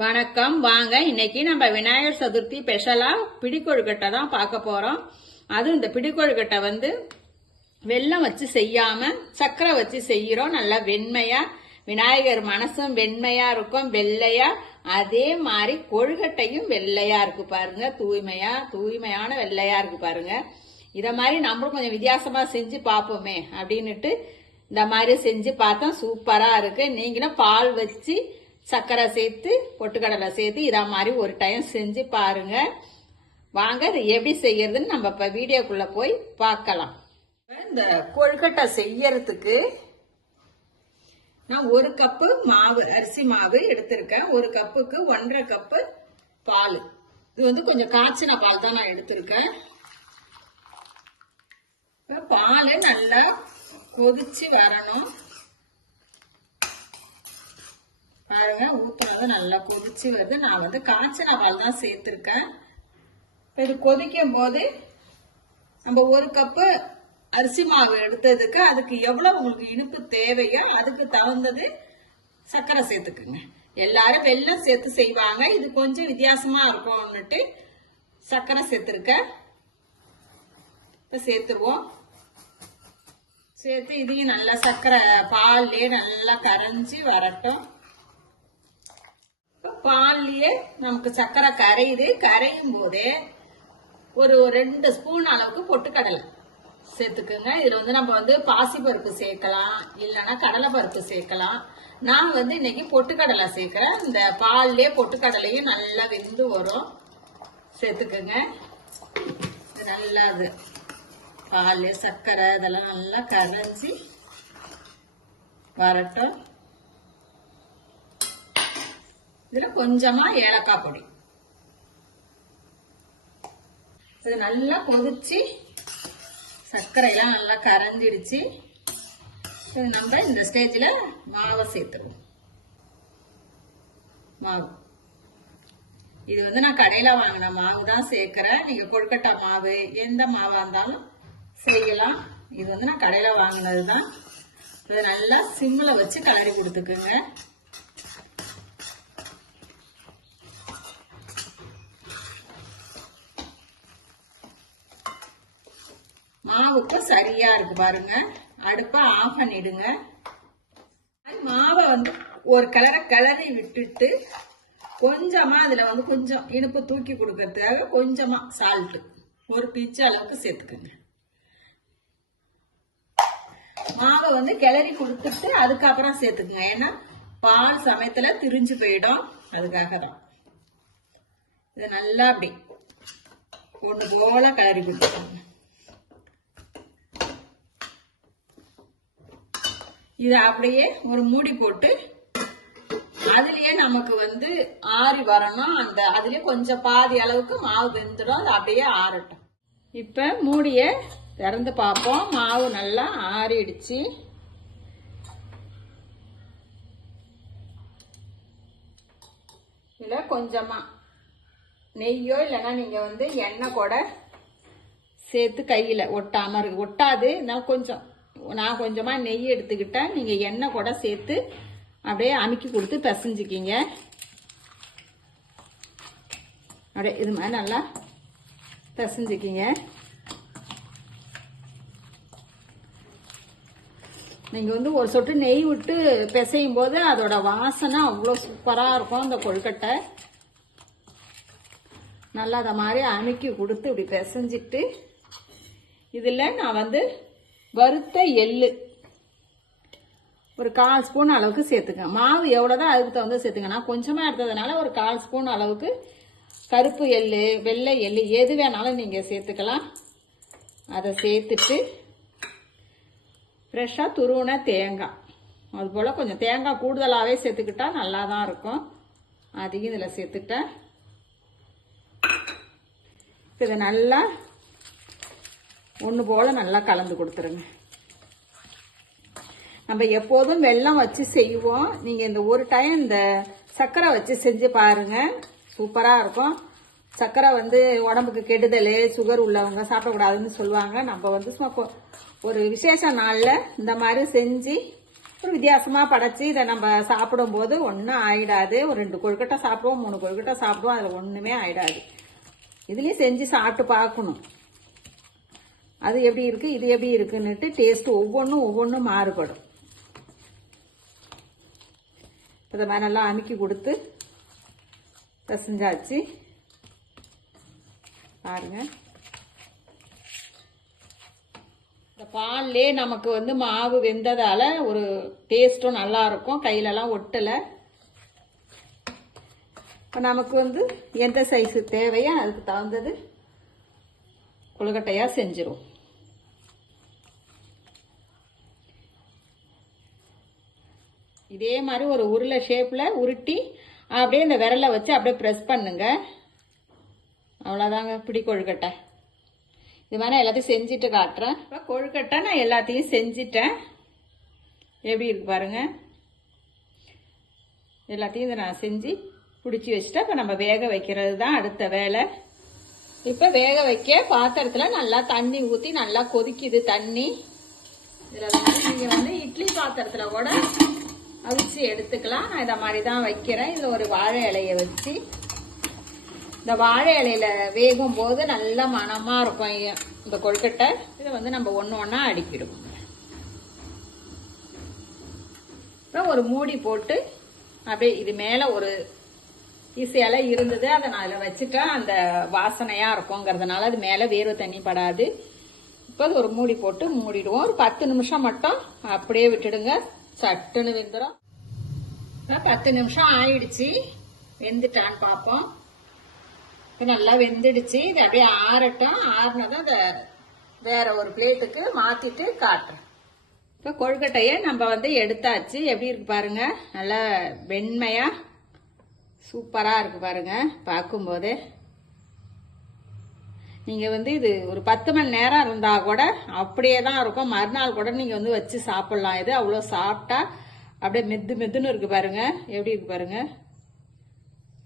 வணக்கம். வாங்க இன்னைக்கு நம்ம விநாயகர் சதுர்த்தி ஸ்பெஷலா பிடிக்கொழுக்கட்டை தான் பார்க்க போறோம். அதுவும் இந்த பிடிக்கொழுக்கட்டை வந்து வெல்லம் வச்சு செய்யாம சக்கரை வச்சு செய்யறோம். நல்லா வெண்மையா விநாயகர் மனசும் வெண்மையா இருக்கும் வெள்ளையா. அதே மாதிரி கொழுக்கட்டையும் வெள்ளையா இருக்கு பாருங்க. தூய்மையா தூய்மையான வெள்ளையா இருக்கு பாருங்க. இத மாதிரி நம்மளும் கொஞ்சம் வித்தியாசமா செஞ்சு பார்ப்போமே அப்படின்னுட்டு இந்த மாதிரி செஞ்சு பார்த்தா சூப்பரா இருக்கு. நீங்களும் பால் வச்சு சர்க்கரை சேர்த்து பொட்டுக்கடலை சேர்த்து இதை மாதிரி ஒரு டைம் செஞ்சு பாருங்க. வாங்க இது எப்படி செய்யறதுன்னு நம்ம இப்போ வீடியோக்குள்ள போய் பார்க்கலாம். இந்த கொழுக்கட்டை செய்யறதுக்கு நான் ஒரு கப்பு மாவு அரிசி மாவு எடுத்திருக்கேன். ஒரு கப்புக்கு ஒன்றரை கப்பு பால். இது வந்து கொஞ்சம் காய்ச்சின பால் தான் நான் எடுத்திருக்கேன். பால் நல்லா கொதிச்சு வரணும். பாருங்க வந்து நல்லா கொதிச்சு வருது. நான் வந்து காய்ச்சின பால் தான் சேர்த்துருக்கேன். இப்ப இது கொதிக்கும் போது நம்ம ஒரு கப்பு அரிசி மாவு எடுத்ததுக்கு அதுக்கு எவ்வளோ உங்களுக்கு இனிப்பு தேவையோ அதுக்கு தகுந்தது சர்க்கரை சேர்த்துக்குங்க. எல்லாரும் வெள்ளம் சேர்த்து செய்வாங்க. இது கொஞ்சம் வித்தியாசமாக இருக்கும்னுட்டு சர்க்கரை சேர்த்துருக்கேன். இப்போ சேர்த்துருவோம். சேர்த்து இதையும் நல்லா சர்க்கரை பால்லே நல்லா கரைஞ்சி வரட்டும். பால்லயே நமக்கு சர்க்கரை கரையுது. கரையும் போதே ஒரு ரெண்டு ஸ்பூன் அளவுக்கு பொட்டுக்கடலை சேர்த்துக்குங்க. இதில் வந்து நம்ம வந்து பாசிப்பருப்பு சேர்க்கலாம் இல்லைன்னா கடலை பருப்பு சேர்க்கலாம். நான் வந்து இன்னைக்கு பொட்டுக்கடலை சேர்க்குறேன். இந்த பால்லே பொட்டுக்கடலையும் நல்லா வெந்து வரும். சேர்த்துக்குங்க. நல்லா அது பால் சர்க்கரை இதெல்லாம் நல்லா கரைஞ்சி வரட்டும். இதுல கொஞ்சமா ஏலக்காய் பொடி. இது நல்லா கொதிச்சு சர்க்கரையெல்லாம் நல்லா கரைஞ்சிடுச்சு. இது நம்ம இந்த ஸ்டேஜில் மாவை சேர்த்துருவோம் மாவு. இது வந்து நான் கடையில் வாங்கின மாவு தான் சேர்க்குறேன். நீங்கள் கொழுக்கட்டை மாவு எந்த மாவாக இருந்தாலும் செய்யலாம். இது வந்து நான் கடையில் வாங்கினது தான் இதை நல்லா சிம்மில் வச்சு கலரி கொடுத்துக்குங்க. மாவுக்கு சரியா இருக்கு பாருங்க. அடுப்பை ஆஃப் பண்ணிடுங்க. மாவை வந்து ஒரு கிளற கிளறி விட்டுட்டு கொஞ்சமா அதுல வந்து கொஞ்சம் இனிப்பு தூக்கி கொடுக்கறதுக்காக கொஞ்சமா சால்ட்டு ஒரு பிச்சு அளவுக்கு சேர்த்துக்குங்க. மாவை வந்து கிளறி கொடுத்துட்டு அதுக்கப்புறம் சேர்த்துக்குங்க. ஏன்னா பால் சமயத்துல திரிஞ்சு போயிடும். அதுக்காக தான். இது நல்லா அப்படி ஒன்று போல கிளறி கொடுத்துக்கோங்க. இதை அப்படியே ஒரு மூடி போட்டு அதுலயே நமக்கு வந்து ஆறி வரணும். அந்த அதுலயே கொஞ்சம் பாதி அளவுக்கு மாவு வெந்துடும். அது அப்படியே ஆறட்டும். இப்ப மூடிய திறந்து பார்ப்போம். மாவு நல்லா ஆறிடுச்சு. இல்ல கொஞ்சமா நெய்யோ இல்லைன்னா நீங்க வந்து எண்ணெய் கூட சேர்த்து கையில ஒட்டாம இருக்கு ஒட்டாது நான் கொஞ்சம் நான் கொஞ்சமாக நெய் எடுத்துக்கிட்டேன். நீங்கள் எண்ணெய் கூட சேர்த்து அப்படியே அமுக்கி கொடுத்து பிசைஞ்சிக்கிங்க. அப்படியே இது மாதிரி நல்லா பிசைஞ்சிக்கிங்க. நீங்கள் வந்து ஒரு சொட்டு நெய் விட்டு பிசையும் போது அதோட வாசனை அவ்வளோ சூப்பராக இருக்கும் அந்த கொழுக்கட்டை. நல்லா அதை மாதிரி அமுக்கி கொடுத்து இப்படி பிசைஞ்சிட்டு இதில் நான் வந்து வறுத்த எள்ளு. ஒரு கால் ஸ்பூன் அளவுக்கு சேர்த்துங்க மாவு எவ்வளோதான் அதுக்கு தகுந்த சேர்த்துங்க நான் கொஞ்சமாக எடுத்ததுனால ஒரு கால் ஸ்பூன் அளவுக்கு கருப்பு எள்ளு வெள்ளை எள்ளு எது வேணாலும் நீங்கள் சேர்த்துக்கலாம். அதை சேர்த்துட்டு ஃப்ரெஷ்ஷாக துருவின தேங்காய். அதுபோல் கொஞ்சம் தேங்காய் கூடுதலாகவே சேர்த்துக்கிட்டா நல்லா தான் இருக்கும். அதையும் இதில் சேர்த்துக்கிட்டேன் இதை நல்லா ஒன்று போல் நல்லா கலந்து கொடுத்துருங்க. நம்ம எப்போதும் வெள்ளம் வச்சு செய்வோம். நீங்கள் இந்த ஒரு டைம் இந்த சர்க்கரை வச்சு செஞ்சு பாருங்க. சூப்பராக இருக்கும். சர்க்கரை வந்து உடம்புக்கு கெடுதல் சுகர் உள்ளவங்க சாப்பிடக்கூடாதுன்னு சொல்லுவாங்க. நம்ம வந்து சும்மா ஒரு விசேஷ நாளில் இந்த மாதிரி செஞ்சு ஒரு வித்தியாசமாக படைச்சி இதை நம்ம சாப்பிடும்போது ஒன்றும் ஆயிடாது. ஒரு ரெண்டு கொழுக்கட்டை சாப்பிடுவோம் மூணு கொழுக்கட்டை சாப்பிடுவோம் அதில் ஒன்றுமே ஆயிடாது. இதுலேயும் செஞ்சு சாப்பிட்டு பார்க்கணும். அது எப்படி இருக்கு? இது எப்படி இருக்குன்னுட்டு டேஸ்ட் ஒவ்வொன்றும் ஒவ்வொன்றும் மாறுபடும். இதை மாதிரி நல்லா அமுக்கி கொடுத்து பிசைஞ்சாச்சு. பாருங்க. இந்த பால்லே நமக்கு வந்து மாவு வெந்ததால் ஒரு டேஸ்ட்டும் நல்லா இருக்கும் கையிலலாம் ஒட்டலை. இப்போ நமக்கு வந்து எந்த சைஸு தேவையோ அதுக்கு தகுந்தது கொழுக்கட்டையாக செஞ்சிரும் இதே மாதிரி ஒரு உருளை ஷேப்பில் உருட்டி அப்படியே இந்த விரலை வச்சு அப்படியே ப்ரெஸ் பண்ணுங்க. அவ்வளோதாங்க பிடி கொழுக்கட்டை. இது மாதிரி எல்லாத்தையும் செஞ்சுட்டு காட்டுறேன். இப்போ கொழுக்கட்டை நான் எல்லாத்தையும் செஞ்சிட்டேன். எப்படி இருக்கு பாருங்க. எல்லாத்தையும் இதை நான் செஞ்சு பிடிச்சி வச்சுட்டு இப்போ நம்ம வேக வைக்கிறது தான் அடுத்த வேலை. இப்போ வேக வைக்க பாத்திரத்தில் நல்லா தண்ணி ஊற்றி நல்லா கொதிக்குது தண்ணி. இதில் வந்து நீங்கள் வந்து இட்லி பாத்திரத்தில் கூட அவிச்சு எடுத்துக்கலாம். நான் இதை மாதிரி தான் வைக்கிறேன். இதில் ஒரு வாழை இலையை வச்சு. இந்த வாழை இலையில வேகும் போது நல்ல மணமா இருக்கும். இந்த கொழுக்கட்டை. இதை வந்து நம்ம ஒன்று ஒன்றா அடிக்கிடுவோம் அப்புறம் ஒரு மூடி போட்டு அப்படியே இது மேலே ஒரு ஈஸி இருந்தது. அதை நான் அதில் வச்சுட்டேன் அந்த வாசனையாக இருக்குங்கிறதுனால அது மேலே வேர்வை தண்ணி படாது. இப்போ அது ஒரு மூடி போட்டு மூடிடுவோம். ஒரு பத்து நிமிஷம் மட்டும் அப்படியே விட்டுடுங்க. சட்டுன்னு வெந்துடும் பத்து நிமிஷம் ஆயிடுச்சு. வெந்துட்டான்னு பார்ப்போம் இப்போ நல்லா வெந்துடுச்சு. இது அப்படியே ஆறட்டும். ஆறுனதும் அதை வேற ஒரு பிளேட்டுக்கு மாற்றிட்டு காட்டுறேன். இப்போ கொழுக்கட்டையை நம்ம வந்து எடுத்தாச்சு. எப்படி இருக்கு பாருங்க. நல்லா வெண்மையா சூப்பராக இருக்கு பாருங்க. பார்க்கும்போதே. நீங்கள் வந்து இது ஒரு பத்து மணி நேரம் இருந்தால் கூட அப்படியே தான் இருக்கும். மறுநாள் கூட நீங்கள் வந்து வச்சு சாப்பிட்லாம். இது அவ்வளோ சாப்பிட்டா அப்படியே மெத்து மெத்துன்னு இருக்கு பாருங்க. எப்படி இருக்கு பாருங்க?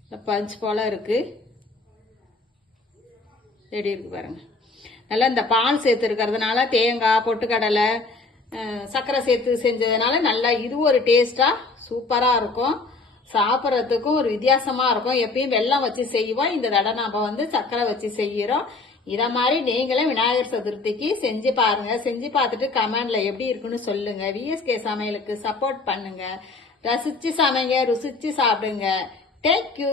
இந்த பஞ்ச் போல இருக்கு. எப்படி இருக்கு பாருங்க. நல்லா இந்த பால் சேர்த்து இருக்கிறதுனால தேங்காய் பொட்டுக்கடலை சர்க்கரை சேர்த்து செஞ்சதுனால நல்லா இது ஒரு டேஸ்டா சூப்பரா இருக்கும். சாப்பிட்றதுக்கும் ஒரு வித்தியாசமாக இருக்கும். எப்பயும் வெள்ளம் வச்சு செய்வோம். இந்த தடவை நம்ம வந்து சர்க்கரை வச்சு செய்கிறோம் இதை மாதிரி நீங்களும் விநாயகர் சதுர்த்திக்கு செஞ்சு பாருங்க. செஞ்சு பார்த்துட்டு கமெண்ட்ல எப்படி இருக்குன்னு சொல்லுங்க. விஎஸ்கே சமையலுக்கு சப்போர்ட் பண்ணுங்க. ரசிச்சு சமைங்க ருசிச்சு சாப்பிடுங்க. தேங்க்யூ